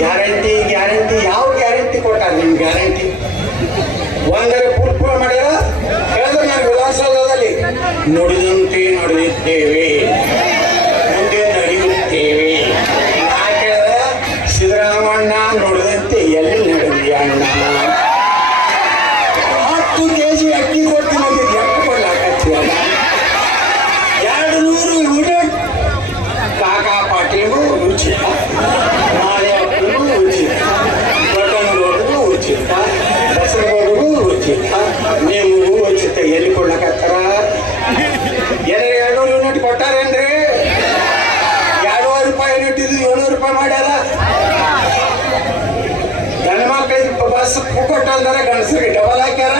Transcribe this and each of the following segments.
Guarantee guarantee, ಯಾವ guarantee ಕೊಟ್ಟ ನಿಮ್ ಗ್ಯಾರಂಟಿ? ಒಂದರೆ ಪುಟ್ಟ ಮಾಡ್ಯಾರ ಹೇಳಿದ್ರೆ ನಾನು ವಿಧಾನಸೌಧದಲ್ಲಿ ನುಡಿದಂತೆ ನುಡಿದಿದ್ದೇವೆ. ರೂಪಾಯಿ ಮಾಡ್ಯಾರ? ಗಂಡ ಮಕ್ಕಳಿಗೆ ಬಸ್ ಅಂದಾರ ಗಂಡಸರಿಗೆ ಡಬಲ್ ಹಾಕ್ಯಾರ.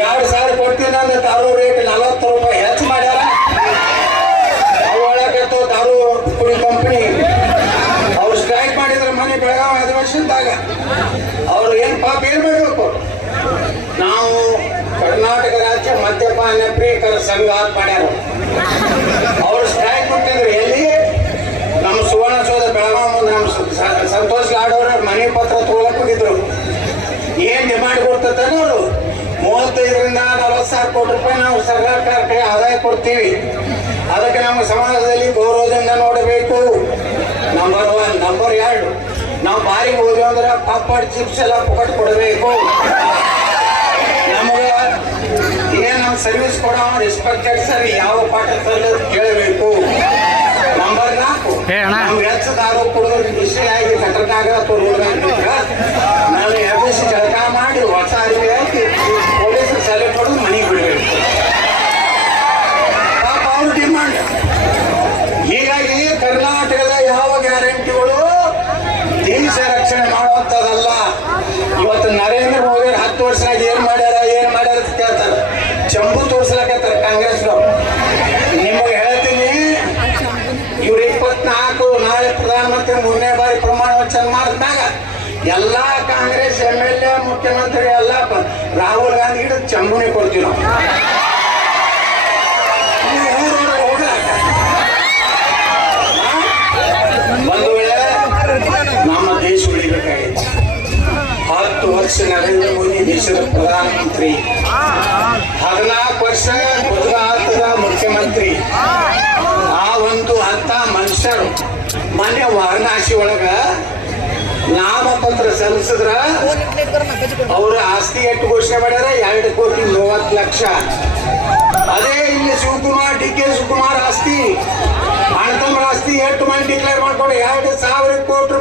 ಎರಡು ಸಾವಿರ ಕೊಡ್ತೀನಿ ಅಂದ್ರೆ ದಾರು ರೇಟ್ ನಲವತ್ತು ರೂಪಾಯಿ ಹೆಚ್ಚು ಮಾಡ್ಯಾರ. ಅವಳಕತ್ತು ದಾರು ಕುಡಿ ಕಂಪನಿ ಅವ್ರು ಸ್ಟ್ರೈಕ್ ಮಾಡಿದ್ರೆ ಮನೆ ಬೆಳಗಾವ್ ಐದು ವರ್ಷದಾಗ ಅವ್ರು ಏನ್ ಪಾಪ ಏನ್ ಮಾಡಬೇಕು? ನಾವು ಕರ್ನಾಟಕ ರಾಜ್ಯ ಮದ್ಯಪಾನ ಪ್ರಿಯಕರ ಸಂಘ ಮಾಡ್ಯಾರ. ಅವ್ರು ಸ್ಟ್ರೈಕ್ ಕೊಟ್ಟಿದ್ರು ಎಲ್ಲಿ ನಮ್ಮ ಸುವರ್ಣಸೌಧ ಬೆಳಗಾವಿ ಮುಂದೆ ನಮ್ಮ ಸ- ಸ- ಸಂತೋಷ್ ಲಾಡ್ ಅವ್ರ ಮನೆ ಪತ್ರ ತಗೊಳಕ್ ಹೋಗಿದ್ರು ಏನ್ ಕೊಡ್ತೈತೆ ಅವರು ಮೂವತ್ತೈದರಿಂದ ನಲವತ್ತು ಸಾವಿರ ಕೋಟಿ ರೂಪಾಯಿ ನಾವು ಸರ್ಕಾರಕ್ಕೆ ಆದಾಯ ಕೊಡ್ತೀವಿ. ಅದಕ್ಕೆ ನಮ್ಮ ಸಮಾಜದಲ್ಲಿ ಗೌರವದಿಂದ ನೋಡಬೇಕು. ನಂಬರ್ ಒನ್ ನಂಬರ್ ಎರಡು ನಾವು ಬಾರಿಗೆ ಹೋದ್ವಿ ಅಂದ್ರೆ ಪಾಪಡ್ ಚಿಪ್ಸ್ ಎಲ್ಲ ಪುಕಟ್ ಕೊಡಬೇಕು. ನಮಗೆ ಏನು ನಮ್ಮ ಸರ್ವಿಸ್ ಕೊಡೋ ರೆಸ್ಪೆಕ್ಟೆಡ್ ಸರ್ ಯಾವ ಪಾಠ ತಂದ್ರೆ ಕೇಳಬೇಕು. ನಂಬರ್ ನಾಲ್ಕು. ನಮ್ಗೆ ಹೆಚ್ಚು ದಾರು ಕುಡಿದ್ರೆ ಬಿಸಿ ಆಗಿ ಕಟ್ಟದಾಗ ನಾನು ರಕ್ಷಣೆ ಮಾಡುವಂಥದ್ದಲ್ಲ. ಇವತ್ತು ನರೇಂದ್ರ ಮೋದಿ ಹತ್ತು ವರ್ಷನಾಗ ಏನ್ ಮಾಡ್ಯಾರ ಏನ್ ಮಾಡ್ಯಾರ ಅಂತ ಕೇಳ್ತಾರ. ಚಂಬು ತೋರ್ಸ್ಲಕತ್ತಾರ ಕಾಂಗ್ರೆಸ್ ನಿಮಗೆ ಹೇಳ್ತೀನಿ, ಇವ್ರ ಇಪ್ಪತ್ನಾಲ್ಕು, ನಾಳೆ ಪ್ರಧಾನಮಂತ್ರಿ ಮೂರನೇ ಬಾರಿ ಪ್ರಮಾಣ ವಚನ ಮಾಡಿದಾಗ ಎಲ್ಲಾ ಕಾಂಗ್ರೆಸ್ ಎಂ ಎಲ್ ಎ, ಮುಖ್ಯಮಂತ್ರಿ ಎಲ್ಲ ರಾಹುಲ್ ಗಾಂಧಿ ಚಂಬುನೇ ಕೊಡ್ತೀವಿ ನೀವು. ದೇಶದ ಪ್ರಧಾನಮಂತ್ರಿ. ಹದಿನಾಲ್ಕು ವರ್ಷ ಗುಜರಾತದ ಮುಖ್ಯಮಂತ್ರಿ. ಆ ಒಂದು ಅಂತ ಮನುಷ್ಯರು ಮನೆ ವಾರಣಾಸಿ ಒಳಗ ನಾಮಪತ್ರ ಸಲ್ಲಿಸಿದ್ರ. ಅವ್ರ ಆಸ್ತಿ ಎಷ್ಟು ಘೋಷಣೆ ಮಾಡ್ಯಾರ? ಎರಡು ಕೋಟಿ ಮೂವತ್ತು ಲಕ್ಷ. ಅದೇ ಇಲ್ಲಿ ಶಿವಕುಮಾರ್, ಡಿ ಕೆ ಶಿವಕುಮಾರ್ ಆಸ್ತಿ. ಅಣ್ಣತಮ್ಮರ ಆಸ್ತಿ ಎಷ್ಟು ಮಂದಿ ಡಿಕ್ಲೇರ್ ಮಾಡ್ಕೊಂಡು ಎರಡು ಸಾವಿರ ಕೋಟಿ